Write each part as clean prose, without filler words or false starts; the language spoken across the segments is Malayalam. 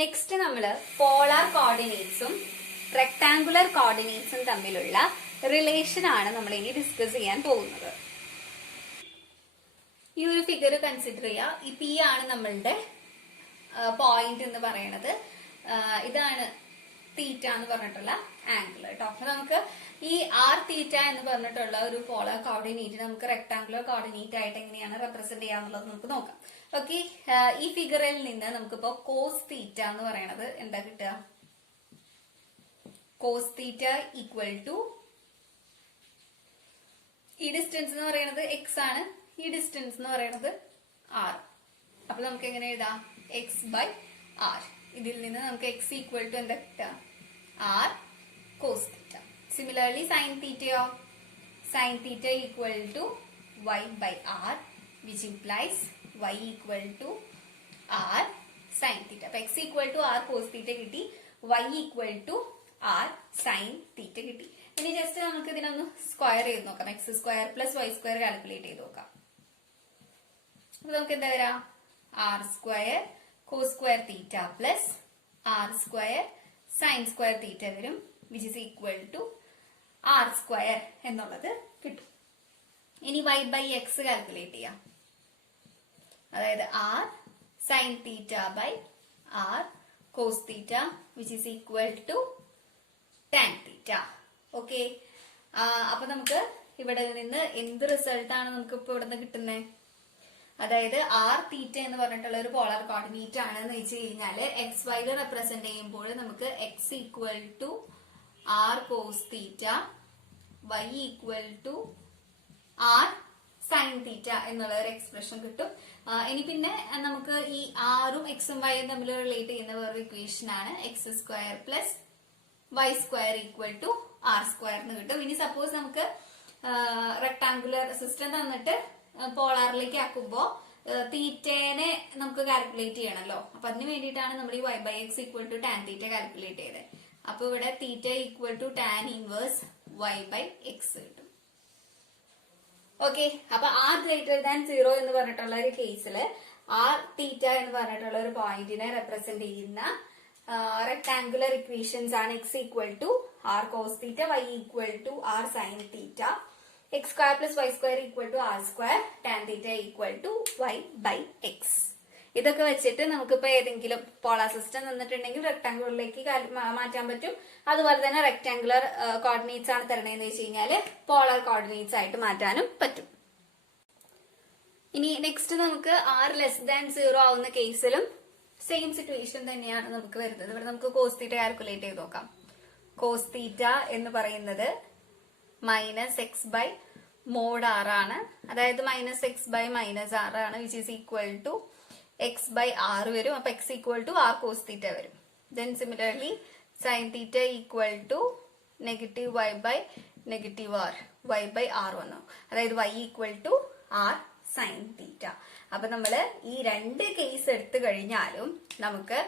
നെക്സ്റ്റ് നമ്മൾ പോളാർ കോർഡിനേറ്റ്സും റെക്ടാങ്കുലർ കോർഡിനേറ്റ്സും തമ്മിലുള്ള റിലേഷൻ ആണ് നമ്മൾ ഇനി ഡിസ്കസ് ചെയ്യാൻ പോകുന്നത്. ഈ ഒരു ഫിഗർ കൺസിഡർ ചെയ്യുക. ഈ പി ആണ് നമ്മളുടെ പോയിന്റ് എന്ന് പറയുന്നത്. ഇതാണ് തീറ്റ എന്ന് പറഞ്ഞിട്ടുള്ള ആംഗിൾ കേട്ടോ. അപ്പൊ നമുക്ക് ഈ ആർ തീറ്റ എന്ന് പറഞ്ഞിട്ടുള്ള ഒരു പോളാർ കോർഡിനേറ്റ് നമുക്ക് റെക്ടാങ്കുലർ കോർഡിനേറ്റ് ആയിട്ട് എങ്ങനെയാണ് റെപ്രസെന്റ് ചെയ്യാന്നുള്ളത് നമുക്ക് നോക്കാം. ഓക്കെ, ഈ ഫിഗറിൽ നിന്ന് നമുക്കിപ്പോ കോസ് തീറ്റ എന്ന് പറയുന്നത് എന്താ കിട്ടുക? കോസ് തീറ്റ ഈക്വൽ ടു ഈ ഡിസ്റ്റൻസ് എന്ന് പറയുന്നത് എക്സ് ആണ്, ഈ ഡിസ്റ്റൻസ് എന്ന് പറയുന്നത് ആർ. അപ്പൊ നമുക്ക് എങ്ങനെ എഴുതാം? X by r. ഇതിൽ നിന്ന് നമുക്ക് എക്സ് ഈക്വൽ ടു എന്താ കിട്ടുക? R cos theta. Similarly sine തീറ്റയോ? Sine theta equal to y by r, which implies y equal to r sine theta. അപ്പൊ x equal to r cos theta കിട്ടി, y equal to r sine theta കിട്ടി. ഇനി ജസ്റ്റ് നമുക്ക് ഇതിനൊന്ന് സ്ക്വയർ ചെയ്ത് നോക്കാം. X square plus y square calculate ചെയ്ത് നോക്കാം. അപ്പൊ നമുക്ക് എന്താ വരാം? R square cos square theta plus r square sine square theta വരും, which is equal to r square എന്നുള്ളത് കിട്ടും. ഇനി y ബൈ എക്സ് കാൽക്കുലേറ്റ് ചെയ്യാം. അതായത് r sine theta by r cos theta, which is equal to tan theta. Okay, അപ്പൊ നമുക്ക് ഇവിടെ നിന്ന് എന്ത് റിസൾട്ട് ആണ് നമുക്ക് ഇപ്പൊ ഇവിടെ നിന്ന് കിട്ടുന്നത്? അതായത് ആർ തീറ്റ എന്ന് പറഞ്ഞിട്ടുള്ള ഒരു പോളാർ കോർഡിനേറ്റ് ആണെന്ന് വെച്ച് കഴിഞ്ഞാല് എക്സ് വൈയിൽ റെപ്രസെന്റ് ചെയ്യുമ്പോൾ നമുക്ക് x equal to r cos theta, y equal to r sine theta എന്നുള്ള ഒരു എക്സ്പ്രഷൻ കിട്ടും. ഇനി പിന്നെ നമുക്ക് ഈ ആറും എക്സും വൈയും തമ്മിൽ റിലേറ്റ് ചെയ്യുന്ന വേറൊരു ഇക്വേഷൻ ആണ് x square plus y square equal to r square എന്ന് കിട്ടും. ഇനി സപ്പോസ് നമുക്ക് റെക്ടാങ്കുലർ സിസ്റ്റം തന്നിട്ട് പോളാറിലേക്ക് ആക്കുമ്പോ തീറ്റേനെ നമുക്ക് കാൽക്കുലേറ്റ് ചെയ്യണമല്ലോ. അപ്പൊ അതിന് വേണ്ടിയിട്ടാണ് നമ്മൾ ഈ y by x equal to tan theta calculate ചെയ്തത്. അപ്പൊ ഇവിടെ theta equal to tan inverse y by x കിട്ടും. ഓക്കെ, അപ്പൊ ആർ ഗ്രേറ്റർ ദാൻ 0 എന്ന് പറഞ്ഞിട്ടുള്ള ഒരു കേസില് ആർ തീറ്റ എന്ന് പറഞ്ഞിട്ടുള്ള ഒരു പോയിന്റിനെ റെപ്രസെന്റ് ചെയ്യുന്ന റെക്ടാങ്കുലർ ഇക്വേഷൻസ് ആണ് x equal to r cos theta, y equal to r sine theta, x square plus y square equal to r square, tan theta equal to y by x. ഇതൊക്കെ വെച്ചിട്ട് നമുക്കിപ്പോ ഏതെങ്കിലും പോളാർ സിസ്റ്റം തന്നിട്ടുണ്ടെങ്കിൽ റെക്ടാങ്കുലറിലേക്ക് മാറ്റാൻ പറ്റും. അതുപോലെ തന്നെ റെക്ടാങ്കുലർ കോർഡിനേറ്റ്സ് ആണ് തരണേന്ന് വെച്ച് കഴിഞ്ഞാല് പോളാർ കോർഡിനേറ്റ്സ് ആയിട്ട് മാറ്റാനും പറ്റും. ഇനി നെക്സ്റ്റ് നമുക്ക് ആർ ലെസ് ദാൻ 0 ആവുന്ന കേസിലും സെയിം സിറ്റുവേഷൻ തന്നെയാണ് നമുക്ക് വരുന്നത്. ഇവിടെ നമുക്ക് കോസ് തീറ്റ കാൽക്കുലേറ്റ് ചെയ്ത് നോക്കാം. കോസ് തീറ്റ എന്ന് പറയുന്നത് minus x by mod r ആണ്. അതായത് minus x by minus r ആണ്, which is equal to x by r വരും. അപ്പൊ x equal to r cos theta വരും. Then similarly sine theta equal to negative y by negative r, y by r വന്നു. അതായത് y equal to r sine theta. അപ്പൊ നമ്മള് ഈ രണ്ട് കേസ് എടുത്തു കഴിഞ്ഞാലും നമുക്ക്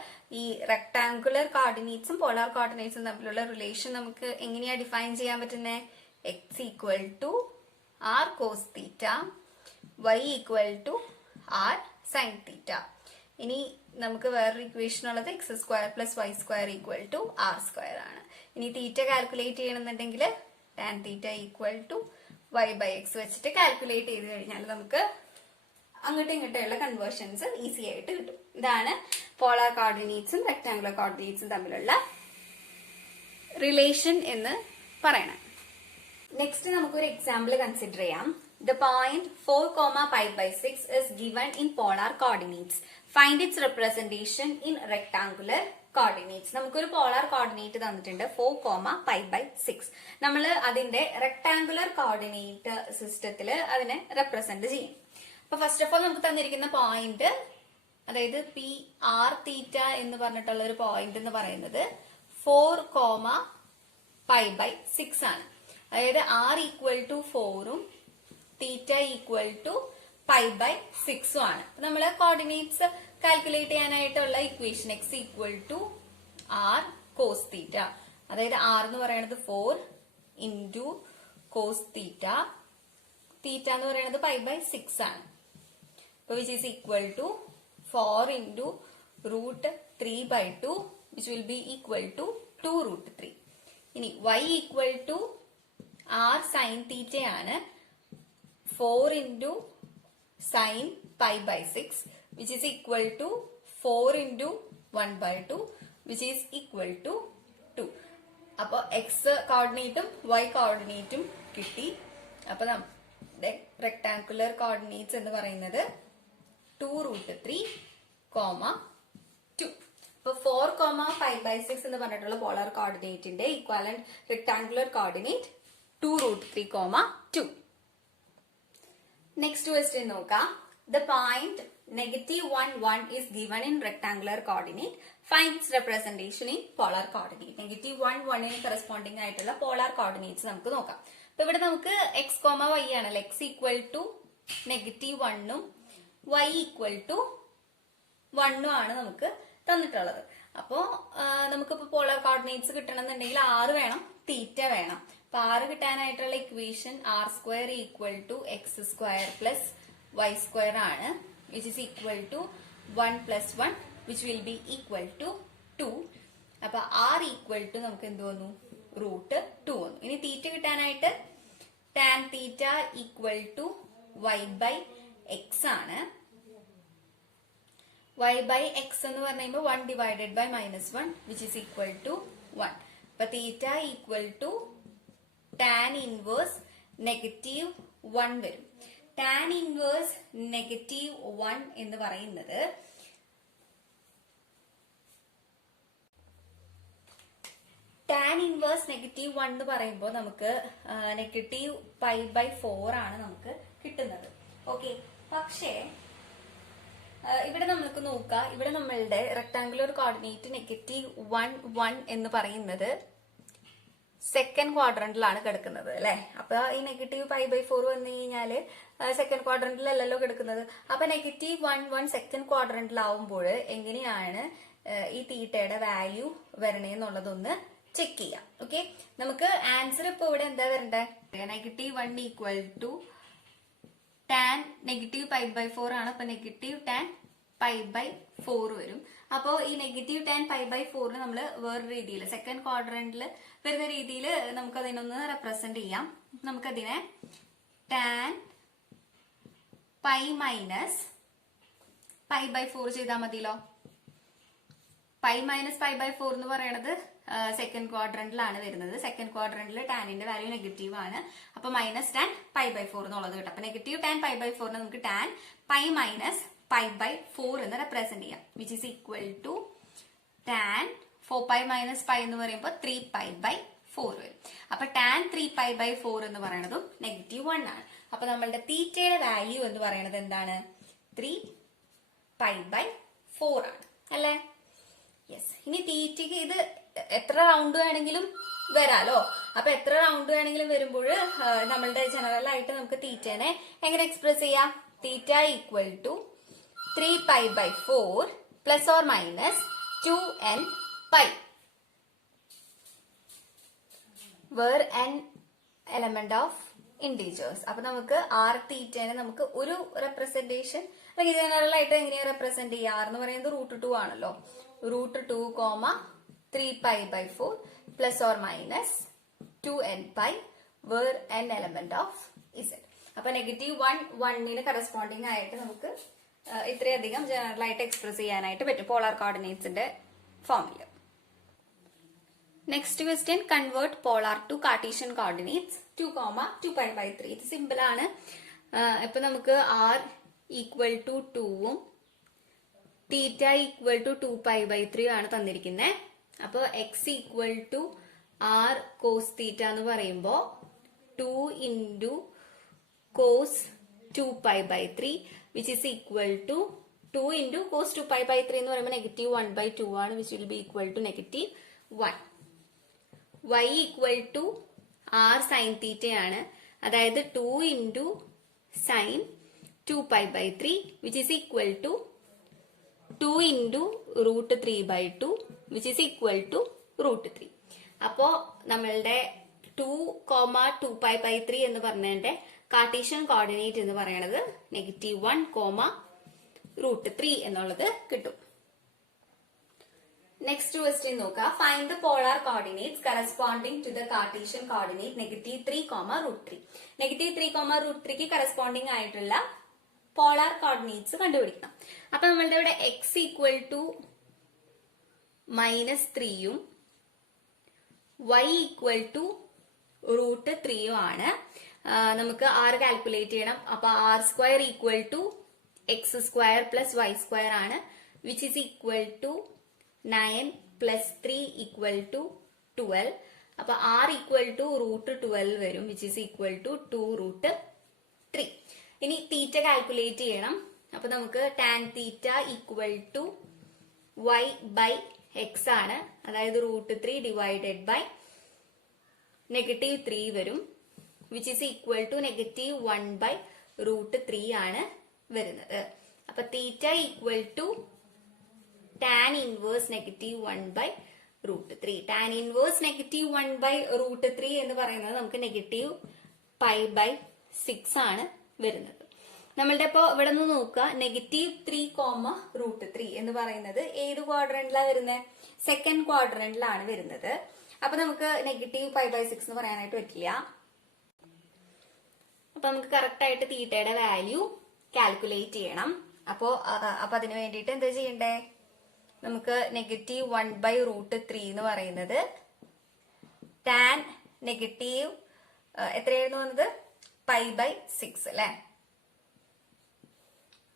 ഈ റെക്ടാങ്കുലർ കോർഡിനേറ്റ്സും പോളാർ കോർഡിനേറ്റ്സും തമ്മിലുള്ള റിലേഷൻ നമുക്ക് എങ്ങനെയാ ഡിഫൈൻ ചെയ്യാൻ പറ്റുന്നത്? X equal to r cos theta, y equal to r sine theta. ഇനി നമുക്ക് വേറൊരു ഇക്വേഷൻ ഉള്ളത് x square plus y square equal to r square ആണ്. ഇനി തീറ്റ കാൽക്കുലേറ്റ് ചെയ്യണമെന്നുണ്ടെങ്കിൽ tan theta equal to y by x വെച്ചിട്ട് കാൽക്കുലേറ്റ് ചെയ്ത് കഴിഞ്ഞാൽ നമുക്ക് അങ്ങോട്ടും ഇങ്ങോട്ടുള്ള കൺവേർഷൻസ് ഈസി ആയിട്ട് കിട്ടും. ഇതാണ് പോളാർ കോർഡിനേറ്റ്സും റെക്ടാങ്കുലർ കോർഡിനേറ്റ്സും തമ്മിലുള്ള റിലേഷൻ എന്ന് പറയണം. നെക്സ്റ്റ് നമുക്കൊരു എക്സാമ്പിൾ കൺസിഡർ ചെയ്യാം. The point 4, pi by 6 is given in polar coordinates. Find its representation in rectangular coordinates. നമുക്കൊരു പോളാർ കോർഡിനേറ്റ് തന്നിട്ടുണ്ട് 4, pi by 6. നമ്മൾ അതിന്റെ റെക്ടാങ്കുലർ കോർഡിനേറ്റ് സിസ്റ്റത്തിൽ അതിനെ റെപ്രസെന്റ് ചെയ്യും. അപ്പൊ ഫസ്റ്റ് ഓഫ് ഓൾ നമുക്ക് തന്നിരിക്കുന്ന പോയിന്റ്, അതായത് പി ആർ തീറ്റ എന്ന് പറഞ്ഞിട്ടുള്ള ഒരു പോയിന്റ് എന്ന് പറയുന്നത് 4, pi by 6 ആണ്. അതായത് ആർ ഈക്വൽ ടു 4ഉം theta equal to pi by 6ഉം ആണ്. നമ്മള് കോർഡിനേറ്റ്സ് കാൽക്കുലേറ്റ് ചെയ്യാനായിട്ടുള്ള equation x equal to r cos theta, അതായത് ആർ എന്ന് പറയുന്നത് 4 ഇൻറ്റു കോസ് തീറ്റ, തീറ്റ എന്ന് പറയുന്നത് പൈ ബൈ 6 ആണ്. Which is equal to 4 into √3/2 which will be equal to 2√3. ഇനി y equal to r sin theta ആണ് 4 into sin pi/6 which is equal to 4 into 1/2 which is equal to 2. അപ്പൊ x കോർഡിനേറ്റും y കോർഡിനേറ്റും കിട്ടി. അപ്പൊ നമ്മുടെ റെക്ടാങ്കുലർ കോർഡിനേറ്റ്സ് എന്ന് പറയുന്നത് 2√3, 2. അപ്പൊ 4, pi/6 എന്ന് പറഞ്ഞിട്ടുള്ള പോളാർ കോർഡിനേറ്റിന്റെ equivalent rectangular coordinate 2√3, 2. Next question നോക്കാം. The point -1, 1 is given in rectangular coordinate. Find its representation in polar coordinate. -1, 1 ന് corresponding ആയിട്ടുള്ള polar coordinates നമുക്ക് നോക്കാം. അപ്പൊ ഇവിടെ നമുക്ക് x, y ആണല്ലോ. x equal to -1 ഉം y equal to 1 ഉം ആണ് നമുക്ക് തന്നിട്ടുള്ളത്. അപ്പോ നമുക്കിപ്പോ പോളാർ കോർഡിനേറ്റ്സ് കിട്ടണമെന്നുണ്ടെങ്കിൽ r വേണം, തീറ്റ വേണം. അപ്പൊ r കിട്ടാനായിട്ടുള്ള equation r² equal to x² plus y² ആണ്, which is equal to 1 plus 1 which will be equal to 2. അപ്പൊ r equal to നമുക്ക് എന്ത് വന്നു? √2 വന്നു. ഇനി തീറ്റ കിട്ടാനായിട്ട് tan theta equal to y/x ആണ്. y/x എന്ന് പറയുമ്പോൾ 1 divided by -1 which is equal to 1. അപ്പൊ തീറ്റ equal to tan inverse -1 വരും. tan inverse -1 എന്ന് പറയുന്നത് tan inverse -1 എന്ന് പറയുമ്പോൾ നമുക്ക് -π/4 ആണ് നമുക്ക് കിട്ടുന്നത്. ഓക്കെ, പക്ഷേ ഇവിടെ നമുക്ക് നോക്കാം. ഇവിടെ നമ്മളുടെ റെക്ടാങ്കുലർ കോർഡിനേറ്റ് -1, 1 എന്ന് പറയുന്നത് സെക്കൻഡ് ക്വാഡ്രന്റിലാണ് കിടക്കുന്നത് അല്ലെ. അപ്പൊ ഈ -π/4 വന്നു കഴിഞ്ഞാല് സെക്കൻഡ് ക്വാഡ്രന്റിലല്ലല്ലോ കിടക്കുന്നത്. അപ്പൊ -1, 1 സെക്കൻഡ് ക്വാഡ്രന്റിലാവുമ്പോൾ എങ്ങനെയാണ് ഈ തീറ്റയുടെ വാല്യൂ വരണേന്നുള്ളതൊന്ന് ചെക്ക് ചെയ്യാം. ഓക്കെ, നമുക്ക് ആൻസർ ഇപ്പൊ ഇവിടെ എന്താ വരണ്ടേ? -1 equal to tan -π/4 ആണ്. അപ്പൊ tan π/4 വരും. അപ്പോ ഈ tan π/4 നമ്മള് വേറെ രീതിയിൽ സെക്കൻഡ് ക്വാഡ്രന്റിൽ വരുന്ന രീതിയിൽ നമുക്ക് അതിനൊന്ന് റെപ്രസെന്റ് ചെയ്യാം. നമുക്കതിനെ tan π - π/4 ചെയ്താൽ മതിയല്ലോ. π - π/4 എന്ന് പറയുന്നത് സെക്കൻഡ് ക്വാഡ്രന്റിലാണ് വരുന്നത്. സെക്കൻഡ് ക്വാഡ്രന്റിൽ ടാനിന്റെ വാല്യൂ നെഗറ്റീവ് ആണ്. അപ്പൊ -tan π/4 എന്നുള്ളത് കിട്ടും. അപ്പൊ tan π/4 നമുക്ക് tan π - π/4 എന്ന് റെപ്രസെന്റ് ചെയ്യാം, which is equal to tan 4π - π എന്ന് പറയുമ്പോൾ 3π/4 വരും. അപ്പൊ tan 3π/4 എന്ന് പറയുന്നതും -1 ആണ്. അപ്പൊ നമ്മളുടെ തീറ്റയുടെ വാല്യൂ എന്ന് പറയുന്നത് എന്താണ്? 3π/4 ആണ് അല്ലെ. യെസ്. ഇനി തീറ്റയ്ക്ക് ഇത് എത്ര റൗണ്ട് വേണമെങ്കിലും വരാലോ. അപ്പൊ എത്ര റൗണ്ട് വേണമെങ്കിലും വരുമ്പോൾ നമ്മളുടെ ജനറൽ ആയിട്ട് നമുക്ക് തീറ്റനെ എങ്ങനെ എക്സ്പ്രസ് ചെയ്യാം? Theta equal to 3π/4 plus or minus 2nπ, where n element of integers. അപ്പൊ നമുക്ക് r തീറ്റനെ നമുക്ക് ഒരു റെപ്രസെന്റേഷൻ അല്ലെങ്കിൽ ജനറൽ ആയിട്ട് എങ്ങനെയാ റെപ്രസെന്റ് ചെയ്യുക? r എന്ന് പറയുന്നത് √2 ആണല്ലോ. √2, 3π/4 plus or minus 2nπ, where n element of z. അപ്പൊ -1, 1ന് കറസ്പോണ്ടിങ് ആയിട്ട് നമുക്ക് ഇത്രയധികം ജനറൽ ആയിട്ട് എക്സ്പ്രസ് ചെയ്യാനായിട്ട് പറ്റും പോളാർ കോർഡിനേറ്റ്സിന്റെ ഫോമില്. Next question, convert polar to Cartesian coordinates 2, 2π/3. ഇത് സിമ്പിൾ ആണ്. ഇപ്പൊ നമുക്ക് r ഈക്വൽ ടു 2ഉം തീറ്റ ഈക്വൽ ടു 2π/3 ആണ് തന്നിരിക്കുന്നത്. അപ്പൊ x equal to r cos theta എന്ന് പറയുമ്പോ 2 into cos 2π/3 which is equal to 2 into cos 2π/3 എന്ന് പറയുമ്പോൾ -1/2 ആണ്, which will be equal to -1. y equal to r sin തീറ്റ ആണ്, അതായത് 2 into sin 2π/3 which is equal to 2 into √3/2 which is equal to √3. അപ്പോ നമ്മളുടെ 2, 2π/3 എന്ന് പറഞ്ഞതിന്റെ കാർട്ടീഷ്യൻ കോർഡിനേറ്റ് എന്ന് പറയുന്നത് -1, √3 എന്നുള്ളത് കിട്ടും. നെക്സ്റ്റ് ക്വസ്റ്റ്യൻ നോക്കുക. Find the polar coordinates corresponding to the Cartesian coordinate -3, -3 corresponding ആയിട്ടുള്ള പോളാർ കോർഡിനേറ്റ്സ് കണ്ടുപിടിക്കണം. അപ്പൊ നമ്മളുടെ ഇവിടെ x ഈക്വൽ ടു -3യും y ഈക്വൽ ടു √3 ആണ്. നമുക്ക് r കാൽക്കുലേറ്റ് ചെയ്യണം. അപ്പൊ r² equal to x² plus y² ആണ്, which is equal to 9 plus 3 equal to 12. അപ്പൊ r ഈക്വൽ ടു √12 വരും, വിച്ച് ഈസ് ഈക്വൽ ടു 2√3. ഇനി തീറ്റ കാൽക്കുലേറ്റ് ചെയ്യണം. അപ്പൊ നമുക്ക് tan theta equal to y by x ആണ്, അതായത് √3 ഡിവൈഡഡ് ബൈ -3 വരും, which is equal to -1 by √3 ആണ് വരുന്നത്. അപ്പൊ theta equal to tan inverse -1 by √3. Tan inverse -1 by √3 എന്ന് പറയുന്നത് നമുക്ക് -π/6 ആണ് വരുന്നത്. നമ്മളുടെ ഇപ്പൊ ഇവിടെ നിന്ന് നോക്കുക, -3, √3 എന്ന് പറയുന്നത് ഏത് ക്വാഡ്രന്റിലാണ് വരുന്നത്? സെക്കൻഡ് ക്വാഡ്രന്റിലാണ് വരുന്നത്. അപ്പൊ നമുക്ക് -π/6 എന്ന് പറയാനായിട്ട് പറ്റില്ല. അപ്പൊ നമുക്ക് കറക്റ്റ് ആയിട്ട് തീറ്റയുടെ വാല്യൂ കാൽക്കുലേറ്റ് ചെയ്യണം. അപ്പൊ അതിന് വേണ്ടിയിട്ട് എന്താ ചെയ്യണ്ടേ? നമുക്ക് -1 ബൈ √3 എന്ന് പറയുന്നത് ടാൻ നെഗറ്റീവ് എത്രയായിരുന്നു വന്നത്? π/6 അല്ലെ.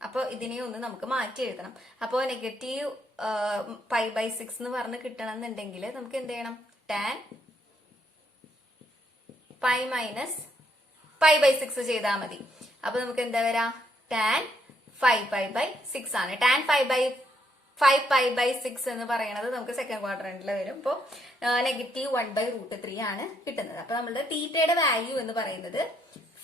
അപ്പൊ ഇതിനെ ഒന്ന് നമുക്ക് മാറ്റി എഴുതണം. അപ്പൊ -π/6 എന്ന് പറഞ്ഞ് കിട്ടണം എന്നുണ്ടെങ്കിൽ നമുക്ക് എന്ത് ചെയ്യണം? ടാൻ π-π/6 ചെയ്താൽ മതി. അപ്പൊ നമുക്ക് എന്താ വരാ? ടാൻ 5π/6 ആണ്. ടാൻ 5π/6 എന്ന് പറയുന്നത് നമുക്ക് സെക്കൻഡ് ക്വാഡ്രന്റിൽ വരും. ഇപ്പൊ -1 ബൈ √3 ആണ് കിട്ടുന്നത്. അപ്പൊ നമ്മളുടെ തീറ്റയുടെ വാല്യൂ എന്ന് പറയുന്നത്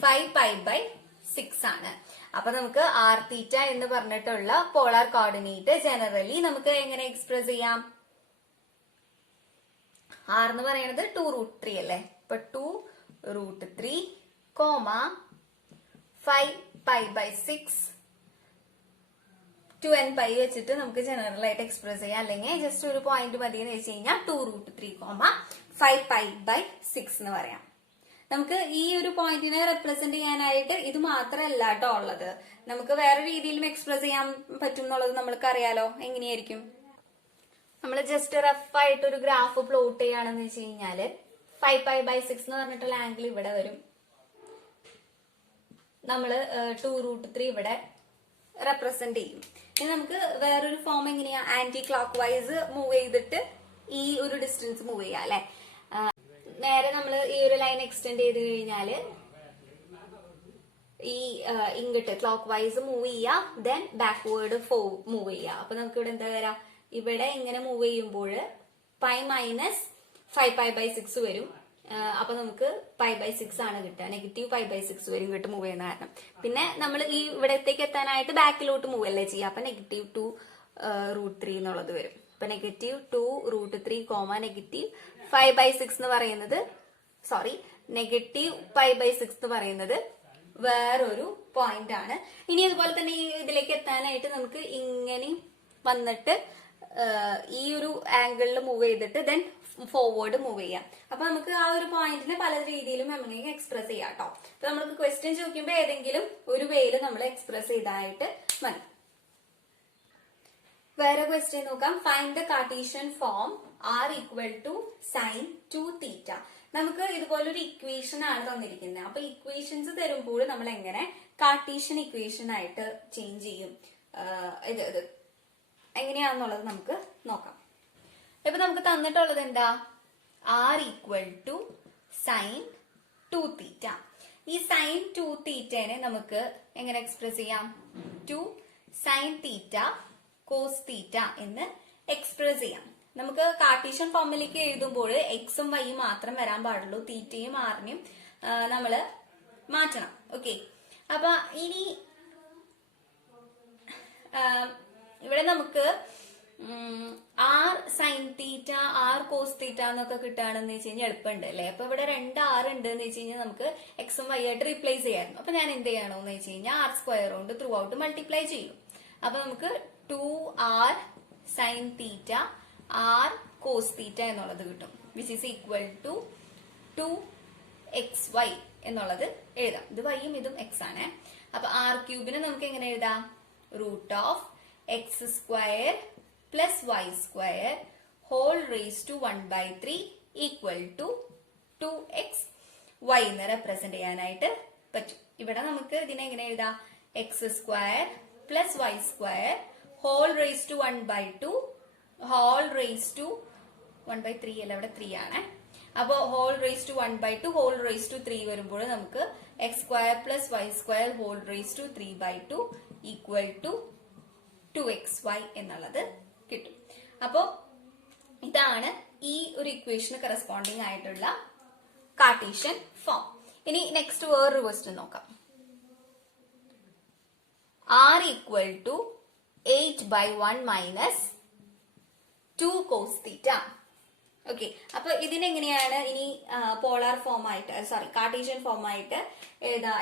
5π/6 ആണ്. അപ്പൊ നമുക്ക് r തീറ്റ എന്ന് പറഞ്ഞിട്ടുള്ള പോളാർ കോർഡിനേറ്റ് ജനറലി നമുക്ക് എങ്ങനെ എക്സ്പ്രസ് ചെയ്യാം? r എന്ന് പറയുന്നത് 2√3 അല്ലേ. ഇപ്പൊ 2√3, 5π/6 2nπ വെച്ചിട്ട് നമുക്ക് ജനറൽ ആയിട്ട് എക്സ്പ്രസ് ചെയ്യാം. അല്ലെങ്കിൽ ജസ്റ്റ് ഒരു പോയിന്റ് മതി എന്ന് വെച്ച് കഴിഞ്ഞാൽ 2√3, 5π/6 എന്ന് പറയാം. നമുക്ക് ഈ ഒരു പോയിന്റിനെ റെപ്രസെന്റ് ചെയ്യാനായിട്ട് ഇത് മാത്രമല്ല കേട്ടോ ഉള്ളത്, നമുക്ക് വേറെ രീതിയിലും എക്സ്പ്രസ് ചെയ്യാൻ പറ്റും എന്നുള്ളത് നമ്മൾക്ക് അറിയാലോ. എങ്ങനെയായിരിക്കും? നമ്മൾ ജസ്റ്റ് റഫ് ആയിട്ട് ഒരു ഗ്രാഫ് പ്ലോട്ട് ചെയ്യുകയാണെന്ന് വെച്ച് കഴിഞ്ഞാല് 5π/6 എന്ന് പറഞ്ഞിട്ടുള്ള ആംഗിൾ ഇവിടെ വരും. നമ്മള് 2√3 ഇവിടെ റെപ്രസെന്റ് ചെയ്യും. ഇനി നമുക്ക് വേറൊരു ഫോം എങ്ങനെയാ? ആന്റി ക്ലോക്ക് വൈസ് മൂവ് ചെയ്തിട്ട് ഈ ഒരു ഡിസ്റ്റൻസ് മൂവ് ചെയ്യാം അല്ലെ. നേരെ നമ്മൾ ഈ ഒരു ലൈൻ എക്സ്റ്റെൻഡ് ചെയ്ത് കഴിഞ്ഞാല് ഈ ഇങ്ങോട്ട് ക്ലോക്ക് വൈസ് മൂവ് ചെയ്യാം, ദെൻ ബാക്ക്വേർഡ് മൂവ് ചെയ്യാം. അപ്പൊ നമുക്ക് ഇവിടെ എന്താ വരാ? ഇവിടെ ഇങ്ങനെ മൂവ് ചെയ്യുമ്പോൾ π-5π/6 വരും. അപ്പൊ നമുക്ക് π/6 ആണ് കിട്ടുക. -π/6 വരും ഇങ്ങോട്ട് മൂവ് ചെയ്യുന്ന കാരണം. പിന്നെ നമ്മൾ ഈ ഇവിടത്തേക്ക് എത്താനായിട്ട് ബാക്കിലോട്ട് മൂവ് അല്ലേ ചെയ്യുക. അപ്പൊ -2√3 എന്നുള്ളത് വരും. അപ്പൊ -2√3, -5/6 എന്ന് പറയുന്നത് -π/6 എന്ന് പറയുന്നത് വേറൊരു പോയിന്റ് ആണ്. ഇനി അതുപോലെ തന്നെ ഈ ഇതിലേക്ക് എത്താനായിട്ട് നമുക്ക് ഇങ്ങനെ വന്നിട്ട് ഈ ഒരു ആംഗിളിൽ മൂവ് ചെയ്തിട്ട് ദെൻ ഫോർവേഡ് മൂവ് ചെയ്യാം. അപ്പൊ നമുക്ക് ആ ഒരു പോയിന്റിനെ പല രീതിയിലും എങ്ങനെയെങ്കിലും എക്സ്പ്രസ് ചെയ്യാം കേട്ടോ. അപ്പൊ നമുക്ക് ക്വസ്റ്റ്യൻ ചോദിക്കുമ്പോൾ ഏതെങ്കിലും ഒരു വേയിൽ നമ്മൾ എക്സ്പ്രസ് ചെയ്തായിട്ട് മതി. വേറെ ക്വസ്റ്റ്യൻ നോക്കാം. Find the cartesian form r equal to sin 2θ. നമുക്ക് ഇതുപോലൊരു ഇക്വേഷൻ ആണ് തന്നിരിക്കുന്നത്. അപ്പൊ ഇക്വേഷൻസ് തരുമ്പോൾ നമ്മൾ എങ്ങനെ കാർട്ടീഷ്യൻ ഇക്വേഷൻ ആയിട്ട് ചേഞ്ച് ചെയ്യും, ഇത് എങ്ങനെയാണെന്നുള്ളത് നമുക്ക് നോക്കാം. ഇപ്പൊ നമുക്ക് തന്നിട്ടുള്ളത് എന്താ? r equal to sin 2θ. ഈ sin 2θനെ നമുക്ക് എങ്ങനെ എക്സ്പ്രസ് ചെയ്യാം? 2 sin θ cos θ എന്ന് എക്സ്പ്രസ് ചെയ്യാം. നമുക്ക് കാർട്ടീഷ്യൻ ഫോമിലേക്ക് എഴുതുമ്പോൾ എക്സും വൈയും മാത്രം വരാൻ പാടുള്ളൂ, തീറ്റയും ആറിനെയും നമ്മള് മാറ്റണം. ഓക്കെ. അപ്പൊ ഇനി ഇവിടെ നമുക്ക് r sin θ, r cos θ എന്നൊക്കെ കിട്ടുകയാണെന്ന് വെച്ച് കഴിഞ്ഞാൽ എളുപ്പമുണ്ട് അല്ലെ. അപ്പൊ ഇവിടെ 2 r ഉണ്ട് എന്ന് വെച്ച് കഴിഞ്ഞാൽ നമുക്ക് എക്സും വൈ ആയിട്ട് റീപ്ലേസ് ചെയ്യായിരുന്നു. അപ്പൊ ഞാൻ എന്ത് ചെയ്യണോ എന്ന് വെച്ച് കഴിഞ്ഞാൽ r² കൊണ്ട് ത്രൂ ഔട്ട് മൾട്ടിപ്ലൈ ചെയ്യും. അപ്പൊ നമുക്ക് 2r sin θ ആർ കോസ് തീറ്റ എന്നുള്ളത് കിട്ടും, which is equal to 2xy എന്നുള്ളത് എഴുതാം. ഇത് വൈയും ഇതും എക്സ് ആണ്. അപ്പൊ ആർ ക്യൂബിന് നമുക്ക് എങ്ങനെ എഴുതാം? Root of x square plus y square whole raise to 1/3 equal to 2xy എന്ന് റെപ്രസെന്റ് ചെയ്യാനായിട്ട് പറ്റും. ഇവിടെ നമുക്ക് ഇതിനെ എങ്ങനെ എഴുതാം? X square plus y square whole raise to 1/2 whole raise to 1/3 അല്ല, ഇവിടെ 3 ആണ്. അപ്പോ whole raise to 1/2 whole raise to 3 വരുമ്പോൾ നമുക്ക് x square plus y square whole raise to 3/2 equal to 2xy എന്നുള്ളത് കിട്ടും. അപ്പോ ഇതാണ് ഈ ഒരു ഇക്വേഷന് കറസ്പോണ്ടിങ് ആയിട്ടുള്ള കാർട്ടീഷ്യൻ ഫോം. ഇനി നെക്സ്റ്റ് വേറൊരു ക്വസ്റ്റ്യൻ നോക്കാം. r equal to 8/1 minus 2 cos theta. Okay, അപ്പൊ ഇതിനെങ്ങനെയാണ് ഇനി പോളാർ ഫോം ആയിട്ട് കാർട്ടീഷ്യൻ ഫോം ആയിട്ട്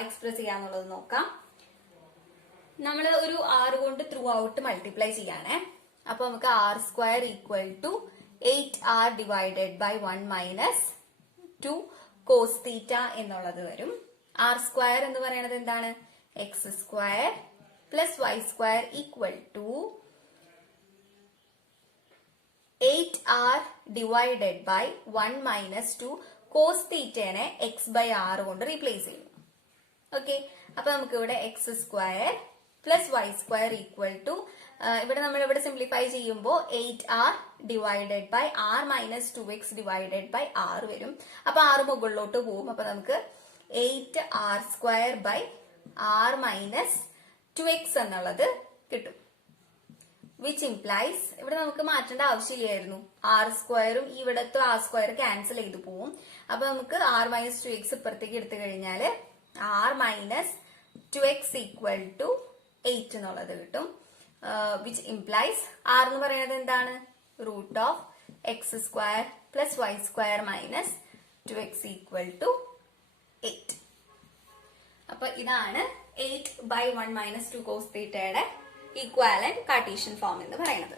എക്സ്പ്രസ് ചെയ്യാന്നുള്ളത് നോക്കാം. നമ്മൾ ഒരു r കൊണ്ട് ത്രൂ ഔട്ട് മൾട്ടിപ്ലൈ ചെയ്യാണ്. അപ്പൊ നമുക്ക് r square equal to 8r divided by 1 minus 2 cos theta എന്നുള്ളത് വരും. ആർ സ്ക്വയർ എന്ന് പറയുന്നത് എന്താണ്? X square plus y square equal to 8r divided by 1 minus 2 cos തീറ്റനെ എക്സ് ബൈ ആർ കൊണ്ട് റീപ്ലേസ് ചെയ്യുന്നു. ഓക്കെ, അപ്പൊ നമുക്ക് ഇവിടെ x square plus y square equal to ഇവിടെ നമ്മൾ ഇവിടെ സിംപ്ലിഫൈ ചെയ്യുമ്പോൾ 8r divided by r minus 2x divided by r വരും. അപ്പൊ ആറ് മുകളിലോട്ട് പോകും. അപ്പൊ നമുക്ക് 8r square by r minus 2x എന്നുള്ളത് കിട്ടും. വിച്ച് ഇംപ്ലൈസ് ഇവിടെ നമുക്ക് മാറ്റേണ്ട ആവശ്യമില്ലായിരുന്നു. ആർ സ്ക്വയറും ഇവിടത്തെ ആർ സ്ക്വയർ ക്യാൻസൽ ചെയ്തു പോവും. അപ്പൊ നമുക്ക് ആർ മൈനസ് 2x ഇപ്പുറത്തേക്ക് എടുത്തു കഴിഞ്ഞാല് R minus 2x equal to 8 എന്നുള്ളത് കിട്ടും. വിച്ച് ഇംപ്ലൈസ് ആർ എന്ന് പറയുന്നത് എന്താണ്? Root of x square plus y square minus 2x equal to 8. അപ്പൊ ഇതാണ് 8/1 മൈനസ് 2 cos തീറ്റയുടെ ഈക്വാലന്റ് കാർട്ടീഷ്യൻ ഫോം എന്ന് പറയുന്നത്.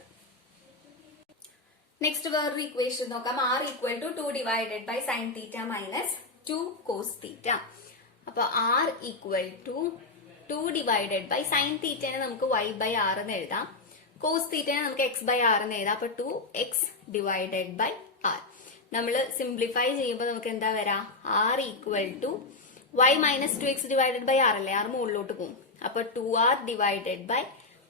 നെക്സ്റ്റ് വേറൊരു ഇക്വേഷൻ നോക്കാം. R equal to 2 divided by sine theta minus 2 cos theta. അപ്പൊ r equal to 2 divided by sine തീറ്റനെ നമുക്ക് y ബൈ ആർ എന്ന് എഴുതാം. കോസ് തീറ്റനെ നമുക്ക് x ബൈ ആർ എന്ന് എഴുതാം. അപ്പൊ 2x ഡിവൈഡഡ് ബൈ ആർ. നമ്മൾ സിംപ്ലിഫൈ ചെയ്യുമ്പോൾ നമുക്ക് എന്താ വരാ? R equal to y minus 2x divided by r അല്ലേ? ആർ മുകളിലോട്ട് പോകും. അപ്പൊ 2r divided by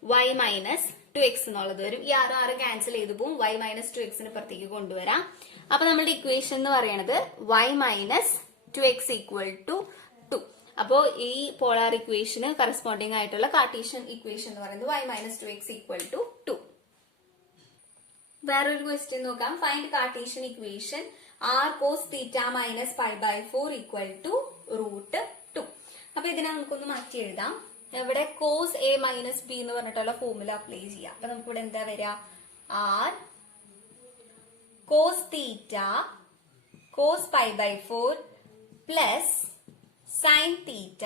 y minus 2x എന്നുള്ളത് വരും. ഈ ആറ് ക്യാൻസൽ ചെയ്തു പോകും. y മൈനസ് 2x പുറത്തേക്ക് കൊണ്ടുവരാം. അപ്പൊ നമ്മുടെ ഇക്വേഷൻ എന്ന് പറയുന്നത് y minus 2x equal to 2. അപ്പോ ഈ പോളാർ ഇക്വേഷന് കറസ്പോണ്ടിങ് ആയിട്ടുള്ള കാർട്ടീഷ്യൻ ഇക്വേഷൻ എന്ന് പറയുന്നത് y minus 2x equal to 2. വേറൊരു ക്വസ്റ്റ്യൻ നോക്കാം. Find Cartesian equation r cos theta minus π/4 equal to root 2. അപ്പൊ ഇതിനെ നമുക്കൊന്ന് മാറ്റി എഴുതാം. ഇവിടെ കോസ് എ മൈനസ് ബി എന്ന് പറഞ്ഞിട്ടുള്ള ഫോർമുല അപ്ലൈ ചെയ്യാം. അപ്പൊ നമുക്ക് ഇവിടെ എന്താ വരിക? R cos theta cos π/4 plus sine theta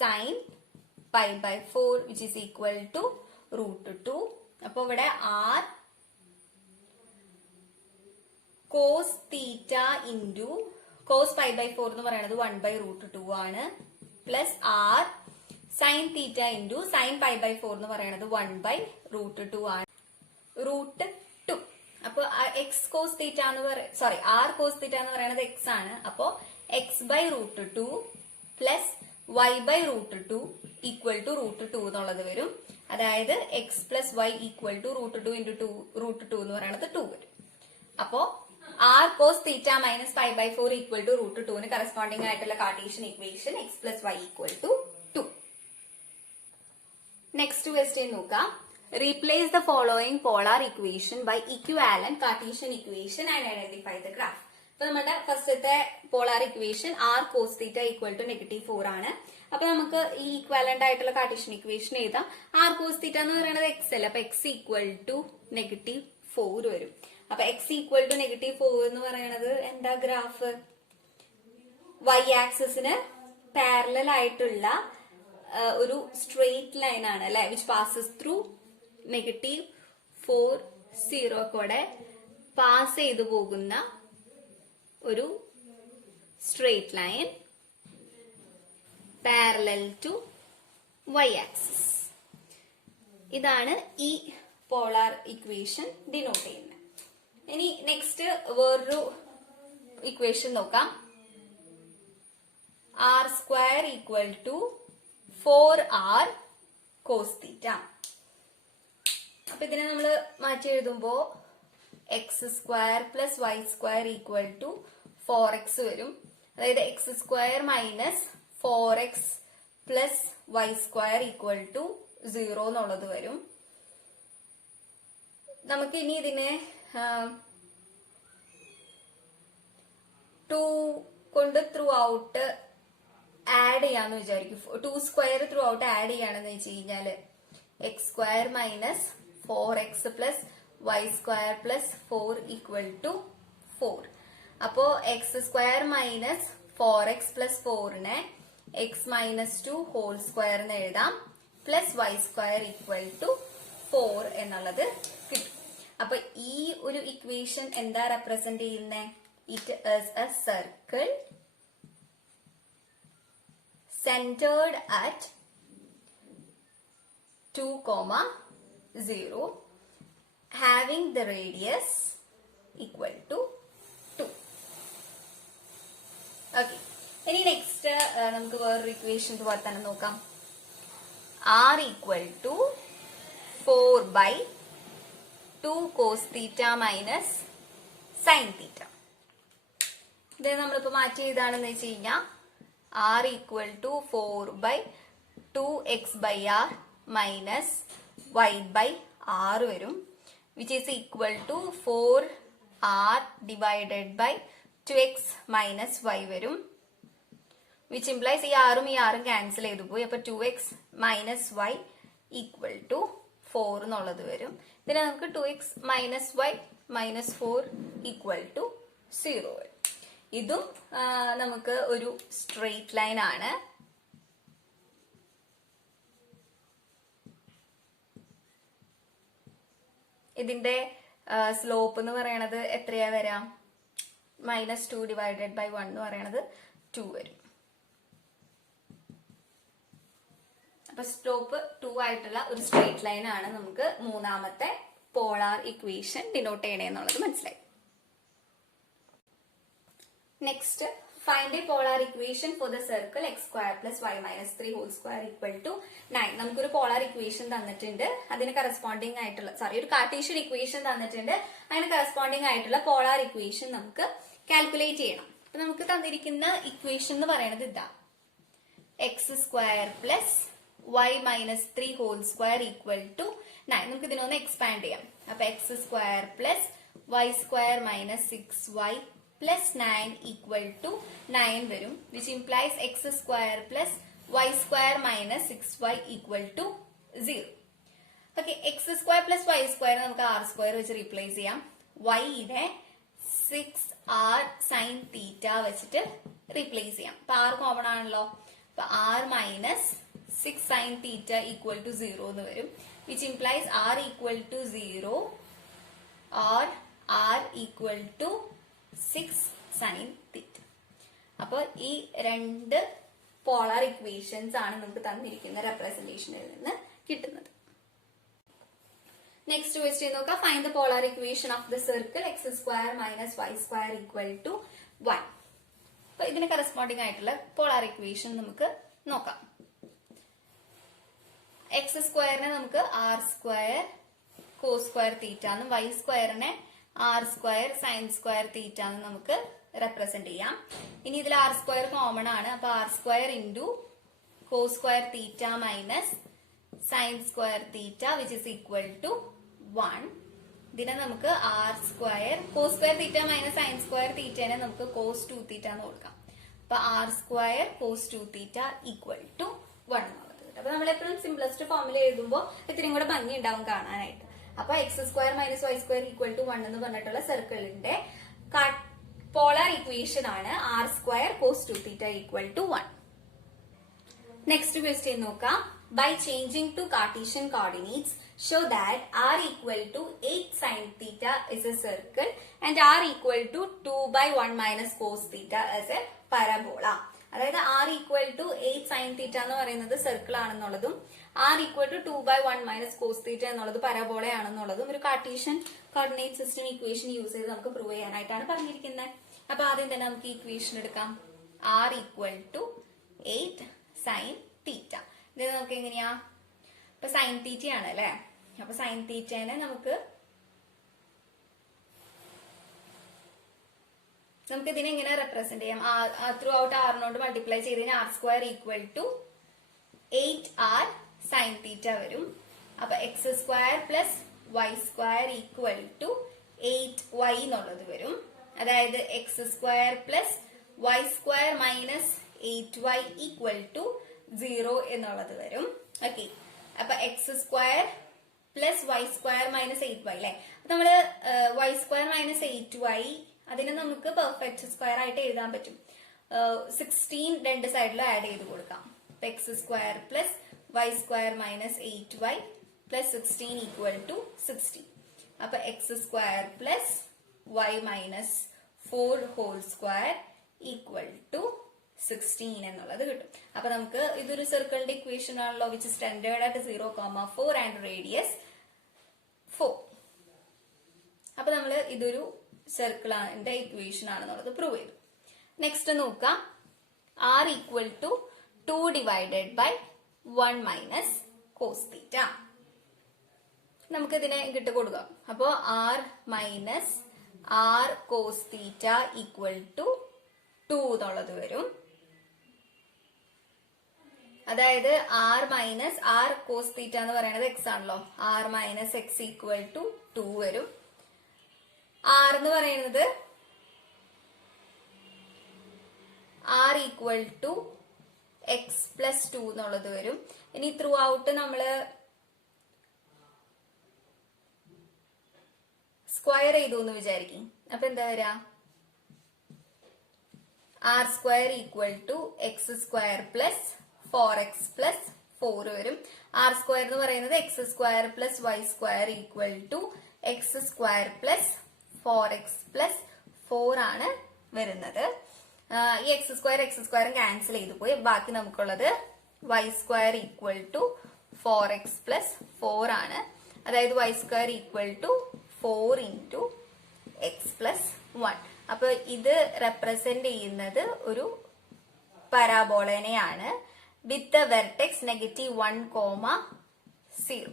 sine π/4 which is equal to root 2. അപ്പൊ ഇവിടെ r cos theta into cos π/4 എന്ന് പറയുന്നത് 1/√2 ആണ്. Plus r sine theta into sine π/4 എന്ന് പറയുന്നത് 1/√2 ആണ്. റൂട്ട് 2. അപ്പൊ എക്സ് കോസ് തീറ്റ എന്ന് ആർ കോസ് തീറ്റ എന്ന് പറയുന്നത് എക്സ് ആണ്. അപ്പോ x/√2 plus y/√2 equal to root 2 എന്നുള്ളത് വരും. അതായത് x plus y equal to root 2 into root 2 എന്ന് പറയുന്നത് 2 വരും. അപ്പോ r cos theta minus π/4 equal to root 2ന് കറസ്പോണ്ടിങ് ആയിട്ടുള്ള Cartesian equation x plus y equal to 2. Next question നോക്കാം. Replace the following polar equation by equivalent Cartesian equation and identify the graph. അപ്പൊ നമ്മുടെ ഫസ്റ്റത്തെ polar equation r cos theta equal to -4 ആണ്. അപ്പൊ നമുക്ക് ഈ ഈക്വാലന്റ് ആയിട്ടുള്ള കാർട്ടീഷ്യൻ ഇക്വേഷൻ എഴുതാം. ആർ കോസ് തീറ്റ എന്ന് പറയുന്നത് എക്സ് അല്ല. അപ്പൊ എക്സ് ഈക്വൽ ടു -4 വരും. അപ്പൊ എക്സ് ഈക്വൽ ടു -4 എന്ന് പറയുന്നത് എന്താ ഗ്രാഫ്? വൈ ആക്സിസിന് പാരലൽ ആയിട്ടുള്ള ഒരു സ്ട്രെയിറ്റ് ലൈൻ ആണ് അല്ലെ, വിച്ച് പാസസ് ത്രൂ -4 0 കൂടെ പാസ് ചെയ്തു പോകുന്ന ഒരു straight line parallel to y axis. ഇതാണ് ഈ പോളാർ ഇക്വേഷൻ ഡിനോട്ട് ചെയ്യുന്നത്. ഇനി നെക്സ്റ്റ് വേറൊരു ഇക്വേഷൻ നോക്കാം. r square equal to 4r cos theta. അപ്പൊ ഇതിനെ നമ്മൾ മാറ്റി എഴുതുമ്പോ x square plus y square equal to 4x വരും. അതായത് x square minus 4x plus y square equal to 0 എന്നുള്ളത് വരും. നമുക്ക് ഇനി ഇതിനെ 2 കൊണ്ട് ത്രൂ ഔട്ട് ആഡ് ചെയ്യാന്ന് വിചാരിക്കും. 2 സ്ക്വയർ ത്രൂ ഔട്ട് ആഡ് ചെയ്യാണെന്ന് വെച്ച് കഴിഞ്ഞാല് x square minus 4x plus y square plus 4 equal to 4. അപ്പോ x square minus 4x plus 4നെ എക്സ് മൈനസ് 2 ഹോൾ സ്ക്വയർ എന്ന് എഴുതാം. Plus y square equal to 4 എന്നുള്ളത് കിട്ടും. അപ്പൊ ഈ ഒരു ഇക്വേഷൻ എന്താ റെപ്രസെന്റ് ചെയ്യുന്നത്? It is A circle centered at 2,0 having the radius equal to 2. Okay. ഇനി നെക്സ്റ്റ് നമുക്ക് വേറൊരു ഇക്വേഷൻ പോലെ തന്നെ നോക്കാം. r equal to 4/2 cos theta minus sine theta. ഇത് നമ്മളിപ്പോ മാറ്റി ചെയ്താണെന്ന് വെച്ച് കഴിഞ്ഞാൽ r equal to 4/2x/r minus y/r വരും, which is equal to 4r divided by 2x minus y വരും, വിച്ച് ഇംപ്ലൈസ് ഈ ആറും ഈ ആറും ക്യാൻസൽ ചെയ്തു പോയി. അപ്പൊ 2x minus y equal to 4 എന്നുള്ളത് വരും. ഇതിനെ നമുക്ക് 2x minus y minus 4 equal to 0 വരും. ഇതും നമുക്ക് ഒരു സ്ട്രെയിറ്റ് ലൈൻ ആണ്. ഇതിന്റെ സ്ലോപ്പ് എന്ന് പറയണത് എത്രയാ വരാം? -2 ഡിവൈഡഡ് ബൈ 1 എന്ന് പറയണത് 2 വരും. അപ്പൊ സ്ലോപ്പ് 2 ആയിട്ടുള്ള ഒരു സ്ട്രെയിറ്റ് ലൈൻ ആണ് നമുക്ക് മൂന്നാമത്തെ പോളാർ ഇക്വേഷൻ ഡിനോട്ട് ചെയ്യണേന്നുള്ളത് മനസ്സിലായി. Next find a polar equation for the circle x square plus y minus 3 whole square equal to 9. നമുക്കൊരു പോളാർ ഇക്വേഷൻ തന്നിട്ടുണ്ട്, അതിന് കറസ്പോണ്ടിങ് ആയിട്ടുള്ള ഒരു കാർട്ടീഷ്യൻ ഇക്വേഷൻ തന്നിട്ടുണ്ട്, അതിന് കറസ്പോണ്ടിങ് ആയിട്ടുള്ള പോളാർ ഇക്വേഷൻ നമുക്ക് കാൽക്കുലേറ്റ് ചെയ്യണം. അപ്പൊ നമുക്ക് തന്നിരിക്കുന്ന ഇക്വേഷൻ എന്ന് പറയുന്നത് ഇതാ, x square plus y minus 3 whole square equal to 9. നമുക്ക് ഇതിനൊന്ന് എക്സ്പാൻഡ് ചെയ്യാം. അപ്പൊ x square plus y square minus 6y plus 9 equal to 9 വരും, which implies x square plus y square minus 6y equal to 0. Okay, x square plus y square നമുക്ക് ആർ സ്ക്വയർ വെച്ച് റീപ്ലേസ് ചെയ്യാം. വൈനെ 6r സൈൻ തീറ്റ വെച്ചിട്ട് റീപ്ലേസ് ചെയ്യാം. അപ്പൊ ആർ കോമൺ ആണല്ലോ. അപ്പൊ r minus 6 sine theta equal to 0 എന്ന് വരും, which implies r equal to 0 or r equal to 6 sine theta. അപ്പൊ ഈ രണ്ട് പോളാർ ഇക്വേഷൻസ് ആണ് നമുക്ക് തന്നിരിക്കുന്ന റെപ്രസെന്റേഷനിൽ നിന്ന് കിട്ടുന്നത്. നെക്സ്റ്റ് ക്വസ്റ്റ്യൻ നോക്കാം. Find the polar equation of the circle x square minus y square equal to 1. അപ്പൊ ഇതിന് കറസ്പോണ്ടിങ് ആയിട്ടുള്ള പോളാർ ഇക്വേഷൻ നമുക്ക് നോക്കാം. എക്സ് സ്ക്വയറിനെ നമുക്ക് r square cos square theta എന്നും വൈ സ്ക്വയറിനെ r square sine square theta എന്നും നമുക്ക് റെപ്രസെന്റ് ചെയ്യാം. ഇനി ഇതിൽ ആർ സ്ക്വയർ കോമൺ ആണ്. അപ്പൊ r square into cos square theta minus sine square theta which is equal to 1. ഇതിനെ നമുക്ക് r square cos square theta minus sine square തീറ്റനെ നമുക്ക് കോസ് 2 തീറ്റ എന്ന് കൊടുക്കാം. അപ്പൊ r square cos 2 theta equal to 1 എന്നുള്ളത്. അപ്പൊ നമ്മൾ എപ്പോഴും സിംപ്ലസ്റ്റ് ഫോമിൽ എഴുതുമ്പോൾ ഇത്രയും കൂടെ ഭംഗി ഉണ്ടാവും കാണാനായിട്ട്. അപ്പൊ x square minus y square equal to 1 എന്ന് പറഞ്ഞിട്ടുള്ള സർക്കിളിന്റെ പോളാർ ഇക്വേഷൻ ആണ് r square cos 2 theta equal to 1. Next question നോക്കാം. By changing to Cartesian coordinates, show that r equal to 8 sin sin theta is a circle and r equal to 2 by 1 minus cos theta as a parabola. അതായത് r equal to 8 sin theta എന്ന് പറയുന്നത് circle ആണെന്നുള്ളതും r equal to 2 by 1 minus cos theta എന്നുള്ളത് പരാബോള ആണെന്നുള്ളതും ഒരു Cartesian coordinate system equation use ചെയ്ത് നമുക്ക് പ്രൂവ് ചെയ്യാനായിട്ടാണ് പറഞ്ഞിരിക്കുന്നത്. അപ്പൊ ആദ്യം തന്നെ നമുക്ക് ഇക്വേഷൻ എടുക്കാം. r equal to 8 sin theta. ഇത് നമുക്ക് എങ്ങനെയാ, ഇപ്പൊ സൈൻ തീറ്റ ആണ് അല്ലെ. അപ്പൊ സൈൻ തീറ്റനെ നമുക്ക് ഇതിനെ എങ്ങനെ റെപ്രസെന്റ് ചെയ്യാം? ത്രൂ ഔട്ട് ആറിനോട് മൾട്ടിപ്ലൈ ചെയ്ത് കഴിഞ്ഞാൽ r square equal to 8r sine theta വരും. അപ്പൊ x square plus y square equal to 8y എന്നുള്ളത് വരും. അതായത് x square plus y square minus 8y equal to 0 എന്നുള്ളത് വരും. ഓക്കെ, അപ്പൊ x square plus y square minus 8y അല്ലെ. നമ്മള് വൈ സ്ക്വയർ മൈനസ് 8y അതിനെ നമുക്ക് പെർഫെക്റ്റ് സ്ക്വയർ ആയിട്ട് എഴുതാൻ പറ്റും. 16 രണ്ട് സൈഡിലും ആഡ് ചെയ്ത് കൊടുക്കാം. X square plus y square minus 8y plus 16 equal to 60. അപ്പൊ x square plus y minus 4 whole square equal to 16 എന്നുള്ളത് കിട്ടും. അപ്പൊ നമുക്ക് ഇതൊരു സർക്കിളിന്റെ ഇക്വേഷൻ ആണല്ലോ, which standard at 0,4 and radius 4. അപ്പൊ നമ്മള് ഇതൊരു സർക്കിളിന്റെ ഇക്വേഷൻ ആണെന്നുള്ളത് പ്രൂവ് ചെയ്തു. നെക്സ്റ്റ് നോക്കാം, r equal to 2 divided by 1 minus cos theta. നമുക്ക് ഇതിനെ കിട്ടു കൊടുക്കാം. അപ്പോ r minus r cos theta equal to 2 എന്നുള്ളത് വരും. അതായത് r minus r cos theta എന്ന് പറയുന്നത് x ആണല്ലോ. r minus x equal to 2 വരും. r എന്ന് പറയുന്നത് r equal to x plus 2 എന്നുള്ളത് വരും. ഇനി ത്രൂ ഔട്ട് നമ്മള് സ്ക്വയർ ചെയ്തു എന്ന് വിചാരിക്കും. അപ്പൊ എന്താ വരാ, r square equal to x square plus 4x plus 4 വരും. ആർ സ്ക്വയർ എന്ന് പറയുന്നത് x square plus y square equal to x square plus 4x plus 4 ആണ് വരുന്നത്. ഈ എക്സ് സ്ക്വയറും ക്യാൻസൽ ചെയ്തു പോയി. ബാക്കി നമുക്കുള്ളത് y square equal to 4x plus 4 ആണ്. അതായത് y square equal to 4 into x plus 1. അപ്പൊ ഇത് റെപ്രസെന്റ് ചെയ്യുന്നത് ഒരു പരാബോളനെയാണ് വിത്ത് ദ വെർട്ടെക്സ് -1,0.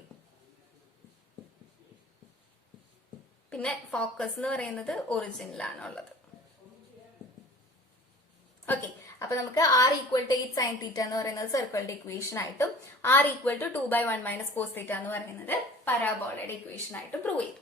പിന്നെ ഫോക്കസ് എന്ന് പറയുന്നത് ഒറിജിനിൽ ആണുള്ളത്. ഓക്കെ, അപ്പൊ നമുക്ക് r equal to 8 sine theta എന്ന് പറയുന്നത് സർക്കിളിന്റെ ഇക്വേഷൻ ആയിട്ടും r equal to 2 by 1 minus cos theta എന്ന് പറയുന്നത് പരാബോളയുടെ ഇക്വേഷൻ ആയിട്ടും പ്രൂവ് ചെയ്തു.